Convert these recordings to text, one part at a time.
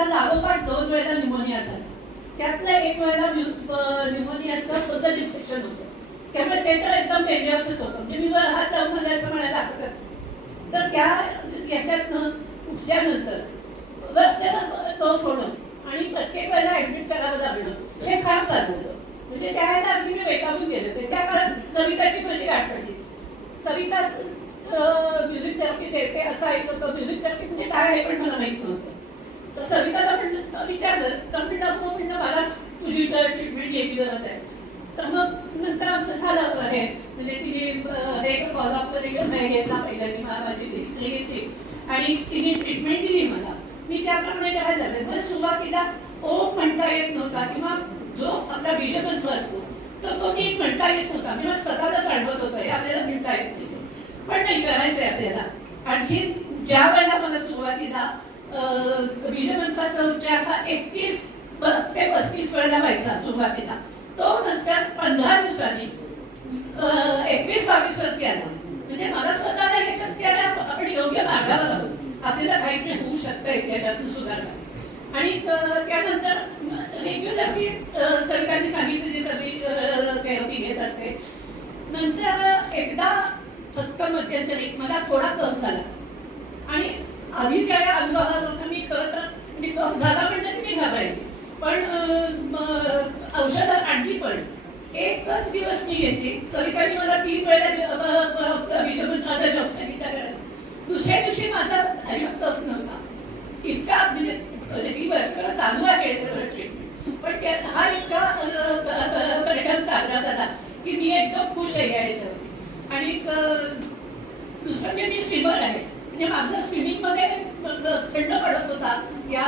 मला लागोपाठ 2 वेळेला न्यूमोनिया झाला. त्यातल्या 1 वेळेला न्यूमोनियाचं बद्दल इन्फेक्शन होतं. त्यामुळे ते तर एकदम डेंजरसच होतं. म्हणजे मी वर हात लावून मला असं म्हणायला लागतं. तर त्या याच्यातनं उठल्यानंतर वरच्याला कफ होणं आणि प्रत्येक वेळेला ऍडमिट करावं लागणं हे फार चालू होतं. म्हणजे त्यावेळेला अगदी मी वैतागून गेले होते. त्या काळात सविताची पहिली गाठ पडली. सविता म्युझिक थेरपी देते असं ऐकत होतं. म्युझिक थेरपी म्हणजे काय हे पण मला माहित नव्हतं. तर सविताला पण विचारलं तर म्हणलं मलाच तुझी ट्रीटमेंट घ्यायची गरज आहे. तर मग नंतर आमचं झालं हे म्हणजे तिने हे फॉलोअप घेतला पहिल्यांदा माझी हिस्ट्री घेतली आणि तिने ट्रीटमेंट दिली मला. मी त्याप्रमाणे काय झालं म्हणजे सुरुवातीला ओम म्हणता येत नव्हता किंवा जो आपला बीजमंत्र असतो तर तो नीट म्हणता येत नव्हता. मी मला स्वतःलाच आठवत होतं हे आपल्याला म्हणता येत नाही पण नाही करायचंय आपल्याला. आणखी ज्या वेळेला मला सुरुवातीला बीजमंत्राचा उच्चार हा 31 ते 35 वेळेला व्हायचा सुरुवातीला. तो नंतर 15 दिवसांनी 21-22 वरती आला. म्हणजे मला स्वतःला याच्यात त्याला आपण योग्य मार्गावर आहोत. आपल्याला काही होऊ शकतंय त्याच्यातून सुधारणा. आणि त्यानंतर रेग्युलरली सवितांनी सांगितलेली सगळी थेरपी घेत असते. नंतर एकदा फक्त मध्यंतरी मला थोडा कफ झाला आणि आधीच्या या अनुभवावरून मी खरं तर म्हणजे कफ झाला म्हणजे मी घाबरायची. पण औषधं आणली पण एकच दिवस मी घेतली. सवितांनी मला 3 वेळेला बीजमंत्राचा जप सांगितला करायला. दुसऱ्या दिवशी माझा अजिबात कफ नव्हता. इतका म्हणजे 3 वर्ष चालू आहे ट्रीटमेंट पण हा इतका परिणाम चांगला झाला की मी एकदम खुश आहे या ह्याच्यावरती. आणि दुसरं म्हणजे मी स्विमर आहे. म्हणजे माझं स्विमिंगमध्ये थंड पडत होता या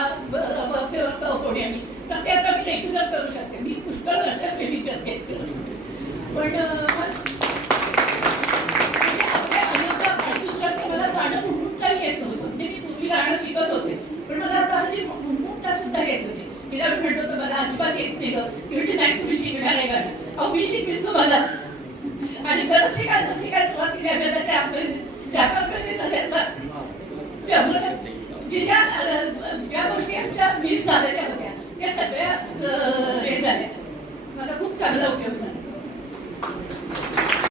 होण्याने तर ते आता मी रेग्युलर करू शकते. मी पुष्कळ वर्ष स्विमिंग करते. पण दुसरं मला गाणं मुंडमुंडता येत नव्हतं. म्हणजे मी पूर्वी गाणं शिकत होते पण मला आता हल्ली मुंडमुंडता सुद्धा यायचं नाही. तिला मी म्हणत होतं मला अजिबात येत नाही गं. एवढी नाही तुम्ही शिकणार आहे गाणं. अहो मी शिकवीन तुम्हाला. आणि खरंच शिकायला सुरुवात केली आहे. त्याच्या आपले 4-5 महिने झाले आता. ज्या गोष्टी आमच्या मिस झालेल्या होत्या त्या सगळ्या हे झाल्या. मला खूप चांगला उपयोग झाला.